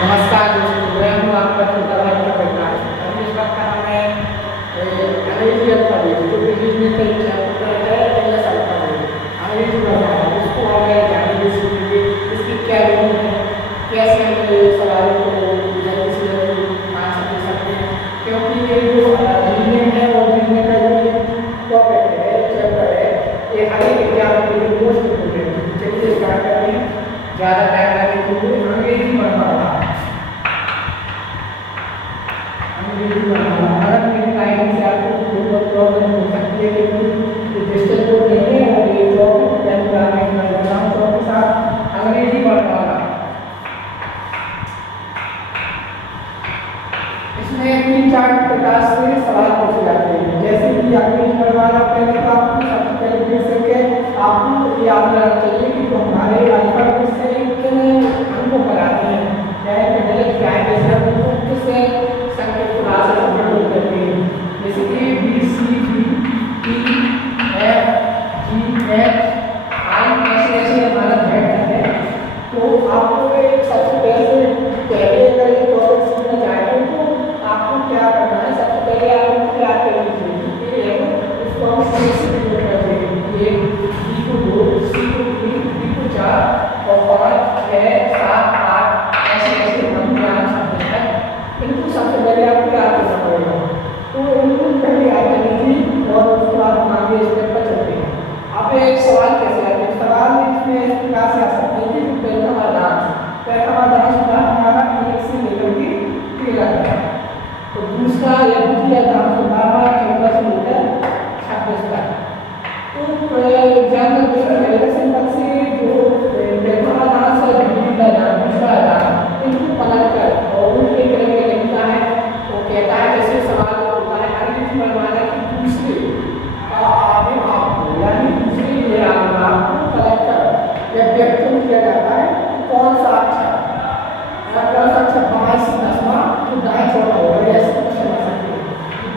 नमस्कार दोस्तों, मैं हूँ आपका छोटा भाई का परिवार। अभी इस वक्त हम हैं अंग्रेजी अल्फाबेट जो इंग्लिश में कई चैप्टर है एल एस अल्फाबेट अंग्रेजी भाषा है। इसको हमें जानेंगे, सीखेंगे इसकी क्या मीनिंग है, कैसे हम ये सवालों को जल्दी से जल्दी आंसर दे सकते हैं। क्योंकि ये जो रीजनिंग है और रीजनिंग का जो टॉपिक है, चैप्टर है, ये हर एक एग्जाम के लिए मोस्ट इम्पोर्टेंट है। चलिए स्टार्ट करते हैं, ज़्यादा टाइम लगने के लिए अंग्रेजी पढ़ना। अगर मेरी टाइमिंग से आपको कोई प्रॉब्लम हो सकती है क्योंकि डिजिटल बोर्ड नहीं है और ये टॉपिक के साथ अंग्रेजी पढ़ना होगा। इसमें 3-4 प्रकार से सवाल पूछे जाते हैं। जैसे कि अंग्रेजी पढ़वाना, पहले तो आपको सबसे पहले बेसिक है, आपको याद रखना चाहिए कि जो हमारे अल्फाबेट से किन अंकों पर आते हैं, क्या है जैसे हम उनको किससे संख्या को राशि से कंट्रोल करते हैं। जैसे A B C D E F G H I ऐसे हमारा पैटर्न है। तो आपको सबसे पहले अगर ये टॉपिक सीखना चाहते हो तो आपको क्या करना है, सबसे पहले आपको क्या करना चाहिए, इसको हम C से डिनोट करते हैं। एक B को 2, C को 3, D को 4 और 5 6 7 8 ऐसे हम ध्यान सकते हैं। इनको सबसे पहले आपको याद करना पड़ेगा। तो इनको पहले याद करनी थी और उसके बाद हम आगे स्टेप पर चलते हैं। अब एक सवाल कैसे आते हैं, सवाल इसमें इस प्रकार से आ सकते हैं कि पहला वाला होगा हमारा 1 से लेकर के 13 तक। तो दूसरा या द्वितीय दांश होगा 14 से लेकर 26 तक। तो एग्जाम्पल सिंपल से जो पहला वाला दांश और द्वितीय दांश, दूसरा दांश, इनको पलट कर और उनके क्रम में लिखता है। वो कहता है जैसे सवाल होता है अंग्रेजी पढ़वाने की दूसरे आधे भाग को, यानी दूसरे ये आधे भाग को पलट कर या व्यक्त किया जाता है। कौन सा अक्षर बाएं से 10वां तो दाएं चौथा होगा, ऐसे क्वेश्चन आ सकते हैं।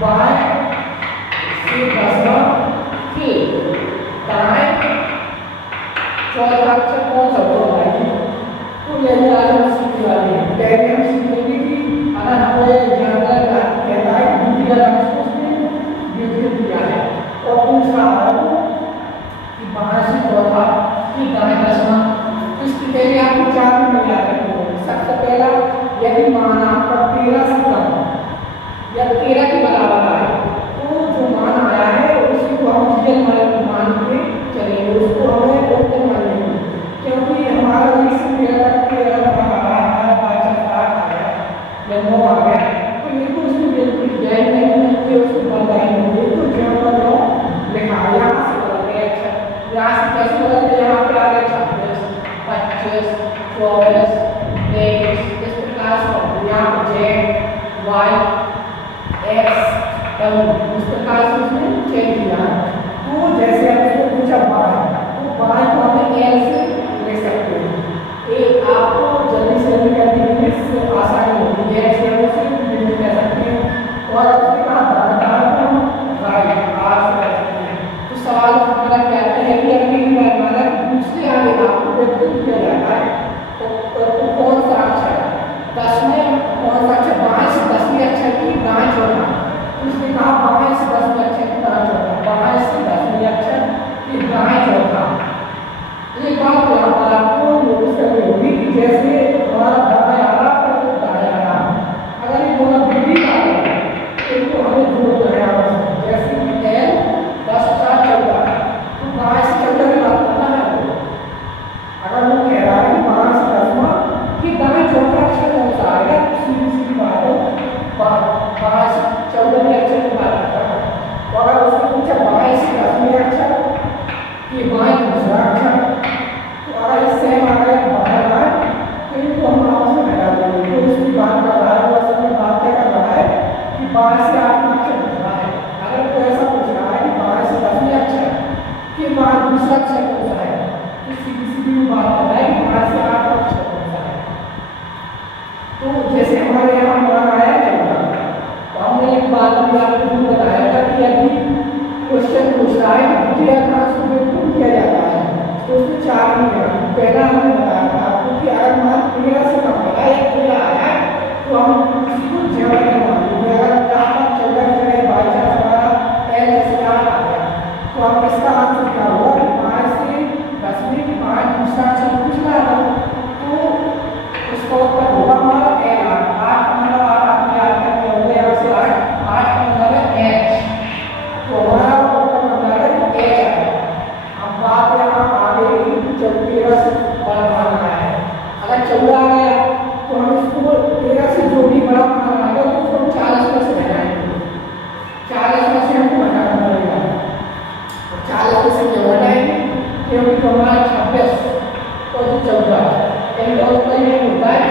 बाएं से 10वां के दाएं चौथा अक्षर कौन सा होगा। तो यही आज हम सीखने वाले हैं। पहले हम सीखेंगे कि अगर हमें जानकारी कहता है द्वितीय दांश को उसने विकसित किया है और दूसरा कि बाएं से चौथा कि दाएं 10वां, इसके पहले आपको 4 मिनट याद रखने होंगे। सबसे पहला, यदि मान आपका 13 से कम या 13 के बराबर आए तो जो मान आया है उसी को हम रियल मान के चलेंगे, उसको हमें टोटल मान लेंगे। क्योंकि हमारा 1 से 13 तक के हमारा 5 आ गया या 9 आ गया, तो ये तो उसमें बिल्कुल जय नहीं कि उसको बताएंगे। तो जो लिखा यहाँ से बदलते हैं अक्षर, यहाँ से कैसे बदलते हैं, यहाँ पे आ गए 26 25 24 23, इस प्रकार से यहाँ पर Z Y X इस प्रकार से उसने चेंज किया। तो जैसे हम इसको पूछा बाय, तो बाय को हमें L से ले सकते हैं। एक आपको जल्दी से जल्दी करने के लिए आसानी होगी, ऐसे हम उसे भी कह सकते हैं। और उसके बाद दाएं को हम राइट आर से कर सकते हैं। तो सवाल हमारा क्या है कि अगली बार हमारा दूसरे आगे आपको व्यक्त किया जाता है तो कौन सा अक्षर 10 में कौन सा अक्षर बाएं से 10वें अक्षर की दाएं चौथा, उसने कहा बाएं से 10वें अक्षर की दाएं चौथा, बाएं से 10वें अक्षर की दाएं चौथा। ये बात यहाँ पर आपको नोटिस करनी होगी कि जैसे हमारा दाएं आ रहा तो दाएं आ रहा, अगर ये दोनों विपरीत आ रहे तो इनको हमें जोड़ देना है। जैसे कि L 10 4 14, तो बाएं से 14 की बात करना है। अगर वो कह रहा है कि बाएं से 10वां कि दाएं चौथा अक्षर कौन सा आएगा, तो सीधी सीधी बात है बाएं से 14वें अक्षर की बात करता है। तो अगर उसने पूछा बाएं से 10वें अक्षर कि बाएं दूसरा अक्षर, तो अगर इससे हम आ गए बाएं तो इनको हम आपस में हटा देंगे। तो उसकी बात कर रहा है, वो असल में बात क्या कर रहा है कि बाएं से 8वां अक्षर पूछ रहा है। अगर कोई ऐसा पूछ रहा है कि बाएं से 10वें अक्षर कि बाएं दूसरा अक्षर कौन सा है, तो सीधी सीधी वो बात कर रहा है कि बाएं से 8वां अक्षर कौन सा है। तो जैसे हमारे यहाँ मान आया चौथा, तो हमने एक बात भी आपको बताया था कि यदि क्वेश्चन पूछ रहा है द्वितीय दांश को बिल्कुल किया जाता है तो उसमें 4 नहीं है। पहला हमने बताया था आपको कि अगर मान 13 से कम है या 13 आया इसको ऊपर होगा हमारा एल आठ मतलब आठ अपने आठ करके हो गया यहाँ से आठ आठ का मतलब है एच तो हमारा ऊपर मतलब है एच आएगा। अब बात यहाँ आगे जब 13 से बढ़ाना है अगर 14 आ गया तो हम इसको 13 से जो भी बड़ा बनाना है तो उसको 40 में से घटाएंगे 40 में से हमको घटाना पड़ेगा 40 में से जब घटाएंगे क्योंकि हमारा 26 और 14 इन दोनों का ये होता है